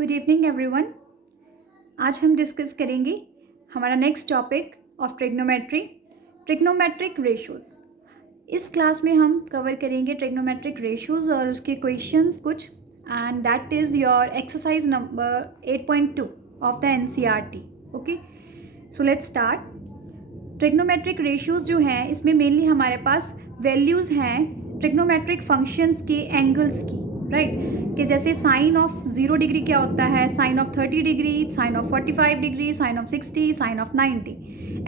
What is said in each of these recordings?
Good evening everyone. आज हम discuss करेंगे हमारा next topic of trigonometric ratios. इस क्लास में हम कवर करेंगे ट्रिग्नोमेट्रिक रेशोज़ और उसके क्वेश्चंस कुछ, and that is your exercise number 8.2 of the NCERT. Okay, so let's start. Trigonometric ratios जो हैं इसमें मेनली हमारे पास वैल्यूज़ हैं ट्रिग्नोमेट्रिक फंक्शंस के एंगल्स की, राइट कि जैसे साइन ऑफ 0 डिग्री क्या होता है, sine of 30 degree, sine of 45 degree, sine of 60, sine of 90।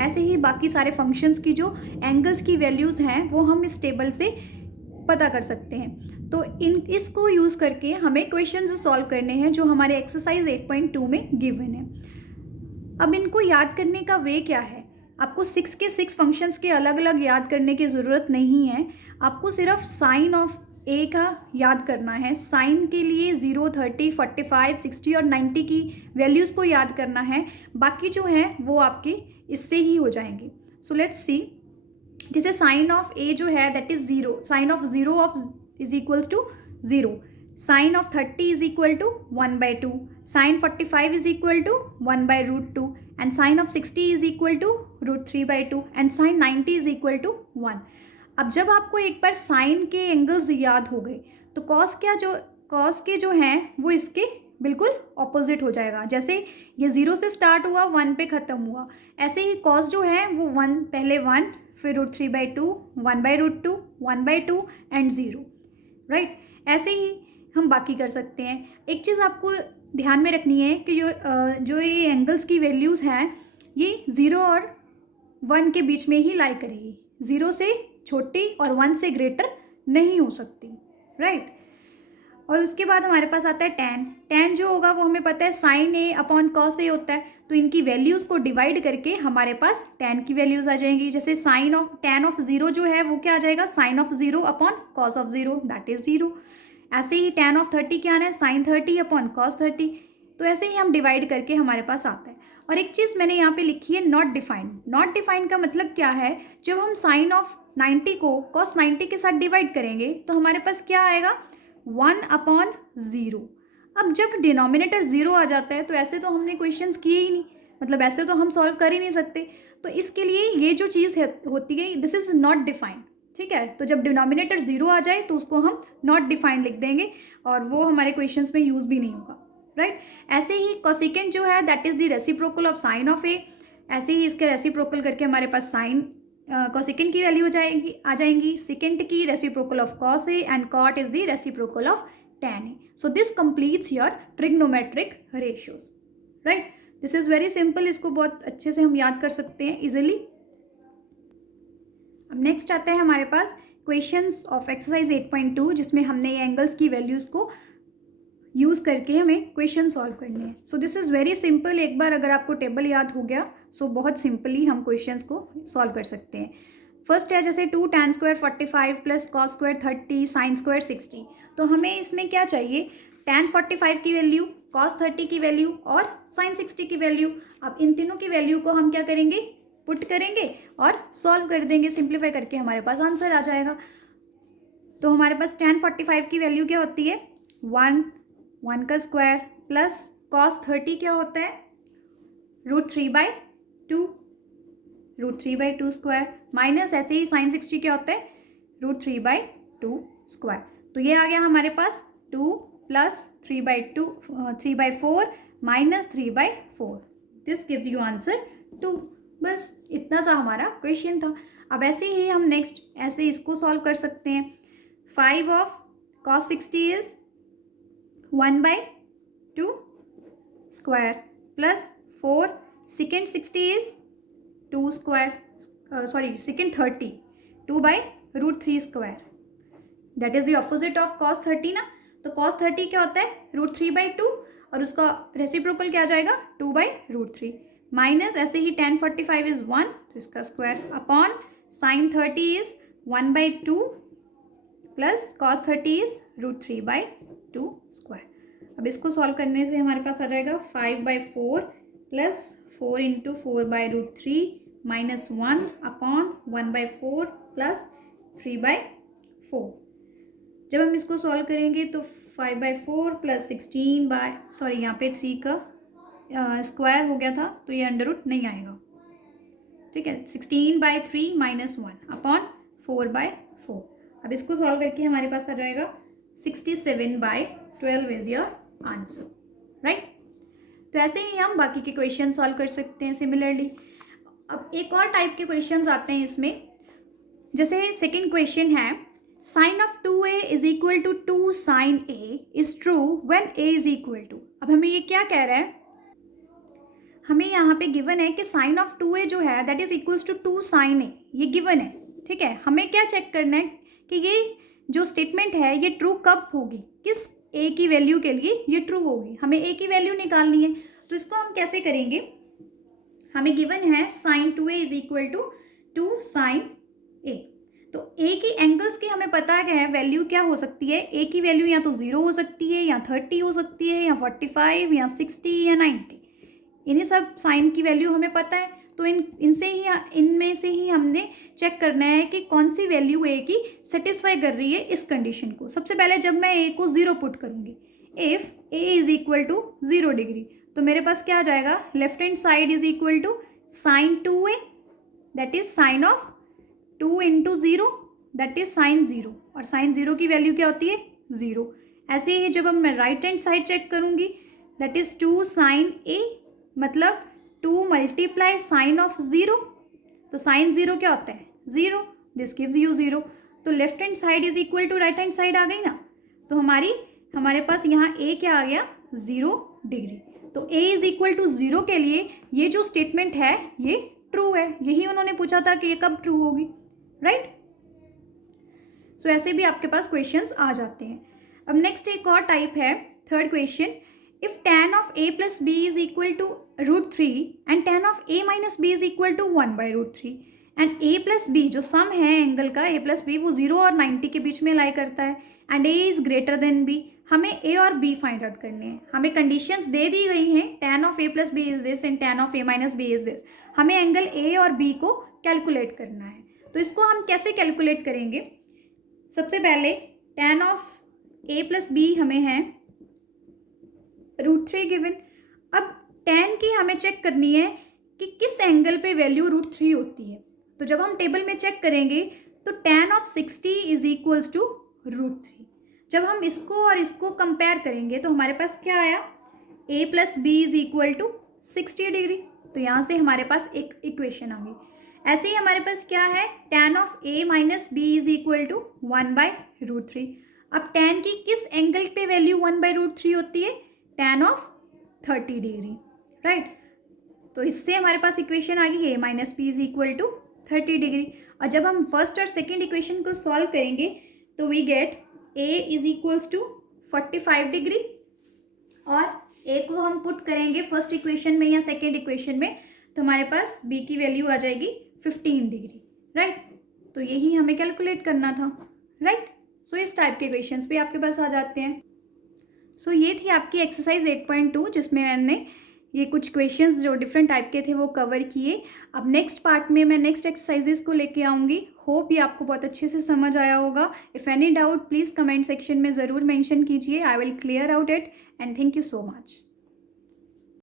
ऐसे ही बाकी सारे फंक्शंस की जो एंगल्स की वैल्यूज़ हैं वो हम इस टेबल से पता कर सकते हैं। तो इसको यूज़ करके हमें क्वेश्चंस सॉल्व करने हैं जो हमारे एक्सरसाइज 8.2 में गिवन है। अब इनको याद करने का वे क्या है, आपको 6 के 6 फंक्शंस के अलग अलग याद करने की ज़रूरत नहीं है। आपको सिर्फ साइन ऑफ ए का याद करना है। साइन के लिए 0, 30, 45, 60 और 90 की वैल्यूज़ को याद करना है। बाकी जो हैं वो आपके इससे ही हो जाएंगे। सो लेट्स सी, जैसे साइन ऑफ ए जो है that is 0, sine of 0 of is equals to 0, sine of 30 is equal to 1/2, sine 45 is equal to 1/√2 and sine of 60 is equal to √3/2 and sine 90 is equal to 1। अब जब आपको एक बार sign के angles याद हो गए तो कॉस के जो हैं वो इसके बिल्कुल ऑपोजिट हो जाएगा। जैसे ये 0 से स्टार्ट हुआ, 1 पे ख़त्म हुआ, ऐसे ही कॉस जो है वो 1 पहले 1 फिर √3/2, 1/√2, 1/2 एंड 0, राइट। ऐसे ही हम बाकी कर सकते हैं। एक चीज़ आपको ध्यान में रखनी है कि जो ये एंगल्स की वैल्यूज़ हैं ये 0 और 1 के बीच में ही लाई करेगी। 0 से छोटी और 1 से ग्रेटर नहीं हो सकती, राइट। और उसके बाद हमारे पास आता है tan जो होगा वो हमें पता है sign A upon cos A होता है। तो इनकी वैल्यूज़ को डिवाइड करके हमारे पास tan की वैल्यूज़ आ जाएंगी। जैसे tan ऑफ 0 जो है वो क्या आ जाएगा, sine of 0 upon cos of 0 that is 0। ऐसे ही tan ऑफ 30 क्या आना है, साइन 30 अपॉन कॉस 30। तो ऐसे ही हम डिवाइड करके हमारे पास आता है। और एक चीज़ मैंने यहाँ पे लिखी है नॉट डिफाइंड। नॉट डिफाइंड का मतलब क्या है, जब हम साइन ऑफ 90 को कॉस 90 के साथ डिवाइड करेंगे तो हमारे पास क्या आएगा, 1/0। अब जब डिनोमिनेटर 0 आ जाता है तो ऐसे तो हमने क्वेश्चंस किए ही नहीं, मतलब ऐसे तो हम सॉल्व कर ही नहीं सकते। तो इसके लिए ये जो चीज़ होती है दिस इज़ नॉट डिफाइंड, ठीक है। तो जब डिनोमिनेटर 0 आ जाए तो उसको हम नॉट डिफाइंड लिख देंगे और वो हमारे क्वेश्चंस में यूज़ भी नहीं होगा, राइट। ऐसे ही कोसेकेंट जो है that is the reciprocal of sine of A. ऐसे ही इसके रेसिप्रोकल करके हमारे पास साइन कोसेकेंट की वैल्यू आ जाएंगी। सेकेंट की reciprocal of cos A and cot is the reciprocal of tan A. So this completes your trigonometric ratios, right. This is very simple, इसको बहुत अच्छे से हम याद कर सकते हैं इजिली। अब नेक्स्ट आता है हमारे पास क्वेश्चंस ऑफ एक्सरसाइज 8.2 जिसमें हमने ये एंगल्स की वैल्यूज़ को यूज़ करके हमें क्वेश्चन सॉल्व करने हैं। So this is very simple. एक बार अगर आपको टेबल याद हो गया सो बहुत सिंपली हम क्वेश्चंस को सॉल्व कर सकते हैं। फर्स्ट है जैसे 2 tan square 45 plus cos square 30 sine square 60। तो हमें इसमें क्या चाहिए, tan 45 की वैल्यू, कॉस 30 की वैल्यू और साइन 60 की वैल्यू। अब इन तीनों की वैल्यू को हम क्या करेंगे, पुट करेंगे और सॉल्व कर देंगे। सिंप्लीफाई करके हमारे पास आंसर आ जाएगा। तो हमारे पास tan 45 की वैल्यू क्या होती है, 1 का स्क्वायर प्लस कॉस 30 क्या होता है, √3/2 स्क्वायर माइनस ऐसे ही साइन 60 क्या होता है, √3/2 स्क्वायर। तो ये आ गया हमारे पास 2 plus 3/4 minus 3/4। This gives you answer 2। बस इतना सा हमारा क्वेश्चन था। अब ऐसे ही हम नेक्स्ट ऐसे इसको सॉल्व कर सकते हैं। 5 of cos 60 is 1/2 square plus 4 second 60 is 2 square, second 30 2/√3 square that is the opposite of cos 30 ना। तो कॉस 30 क्या होता है, √3/2 और उसका रेसिप्रोकल क्या आ जाएगा, 2/√3 माइनस ऐसे ही tan 45 इज 1 तो इसका square upon sine 30 is 1/2 plus cos 30 is √3/2 square. अब इसको सॉल्व करने से हमारे पास आ जाएगा 5/4 प्लस 4 × 4/√3 माइनस 1 अपॉन 1/4 प्लस 3/4। जब हम इसको सॉल्व करेंगे तो 5/4 प्लस 16 बाय, सॉरी यहाँ पे 3 का स्क्वायर हो गया था तो ये अंडर रूट नहीं आएगा, ठीक है। 16/3 माइनस 1 अपॉन 4/4। अब इसको सॉल्व करके हमारे पास आ जाएगा 67/12 इज योर आंसर, राइट। तो ऐसे ही हम बाकी के क्वेश्चन सॉल्व कर सकते हैं सिमिलरली। अब एक और टाइप के क्वेश्चंस आते हैं इसमें, जैसे सेकंड क्वेश्चन है sine of 2a is equal to 2 sine a is true when a is equal to. अब हमें ये क्या कह रहा है, हमें यहाँ पे गिवन है कि साइन ऑफ 2a जो है that is equals to 2 sine a, ये गिवन है, ठीक है। हमें क्या चेक करना है कि ये जो स्टेटमेंट है ये ट्रू कब होगी, किस a की वैल्यू के लिए ये ट्रू होगी। हमें a की वैल्यू निकालनी है, तो इसको हम कैसे करेंगे, हमें गिवन है sine 2a is equal to 2 sine a। तो a की एंगल्स की हमें पता है वैल्यू क्या हो सकती है, a की वैल्यू या तो 0 हो सकती है या 30 हो सकती है या 45 या 60 या 90। इन्हीं सब साइन की वैल्यू हमें पता है, तो इनमें से ही हमने चेक करना है कि कौन सी वैल्यू a की सेटिस्फाई कर रही है इस कंडीशन को। सबसे पहले जब मैं a को 0 पुट करूँगी, if a is equal to 0 degree, तो मेरे पास क्या आ जाएगा, left hand side is equal to sine 2a that is sine of 2 into 0 that is sine 0, और साइन 0 की वैल्यू क्या होती है 0। ऐसे ही जब मैं राइट हैंड साइड चेक करूँगी दैट इज 2 साइन a, मतलब 2 मल्टीप्लाई साइन ऑफ 0, तो साइन 0 क्या होता है 0, दिस गिव्स यू 0। तो left hand side is equal to right hand side आ गई ना, तो हमारे पास यहाँ a क्या आ गया 0 डिग्री। तो a इज इक्वल टू 0 के लिए ये जो स्टेटमेंट है ये ट्रू है, यही उन्होंने पूछा था कि ये कब ट्रू होगी, राइट। सो ऐसे भी आपके पास क्वेश्चंस आ जाते हैं। अब नेक्स्ट एक और टाइप है, third question, if tan of a plus b is equal to √3 and tan of a minus b is equal to 1/√3 and a plus b जो सम है एंगल का a प्लस b वो 0 और 90 के बीच में लाई करता है and a is greater than b, हमें a और b फाइंड आउट करने हैं। हमें कंडीशंस दे दी गई हैं, tan of a plus b is this and tan of a minus b is this. हमें एंगल a और b को कैलकुलेट करना है, तो इसको हम कैसे कैलकुलेट करेंगे। सबसे पहले tan of a plus b हमें है √3 गिवन। अब tan की हमें चेक करनी है कि किस एंगल पे वैल्यू √3 होती है, तो जब हम टेबल में चेक करेंगे तो tan of 60 is equals to √3। जब हम इसको और इसको कंपेयर करेंगे तो हमारे पास क्या आया, a plus B is equal to 60 degree, तो यहाँ से हमारे पास एक इक्वेशन आ गई। ऐसे ही हमारे पास क्या है, tan of a minus B is equal to 1/√3। अब tan की किस एंगल पे वैल्यू 1/√3 होती है, tan ऑफ 30 डिग्री, राइट। तो इससे हमारे पास इक्वेशन आ गई a minus B is equal to 30 degree. और जब हम फर्स्ट और सेकेंड इक्वेशन को सॉल्व करेंगे तो we get a is equals to 45 degree, और a को हम पुट करेंगे फर्स्ट इक्वेशन में या सेकेंड इक्वेशन में, तो हमारे पास b की वैल्यू आ जाएगी 15 डिग्री, राइट। तो यही हमें कैलकुलेट करना था, राइट। सो इस टाइप के क्वेश्चंस भी आपके पास आ जाते हैं। सो ये थी आपकी एक्सरसाइज 8.2 जिसमें मैंने ये कुछ क्वेश्चंस जो डिफरेंट टाइप के थे वो कवर किए। अब नेक्स्ट पार्ट में मैं नेक्स्ट एक्सरसाइजेस को लेके आऊँगी। होप ये आपको बहुत अच्छे से समझ आया होगा। If any doubt please comment section में ज़रूर मेंशन कीजिए, I will clear out it and thank you so much.